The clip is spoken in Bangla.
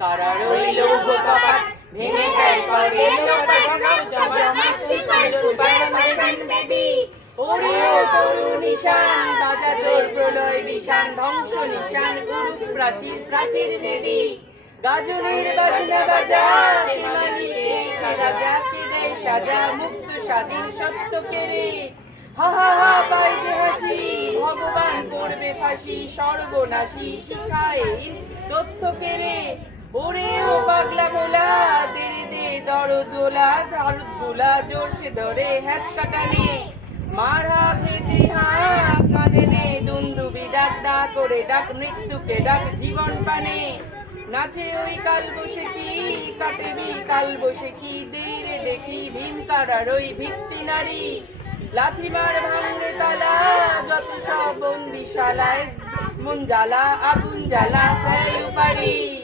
কারার ওই লৌহ কপাট ভেঙে দেয় করে জমাচ্ছি ওরে ও তরু নিশান বাজা তোর প্রলয় বিশান ধ্বংস নিশান উরুক প্রাচীর প্রাচীর দেবী গাজনের বাজনা বাজা মালিকে সাজা যাকে দেয় সাজা মুক্ত স্বাধীন সত্য কেড়ে হা হা হা পাই যে হাসি ভগবান করবে ফাঁসি সর্বনাশী শিখায় তথ্য কেড়ে ওরে ও পাগলা ভোলা দে দে দরদ দোলা দরদ গোলা জোরসে ধরে হ্যাচ কাটানে মারা ভেতে হাত কাঁদে নে দুন্দুবি ডাক ডাক করে ডাক মৃত্যুকে ডাক জীবন পানে নাচে ওই কাল বসে কি কাটেবি কাল বসে কি দেরে দেখি ভীমকারার ওই ভিত্তি নারী লাথিমার ভাঙরে তালা যত সব বন্দিশালায় মন জ্বালা আগুন জ্বালা পারি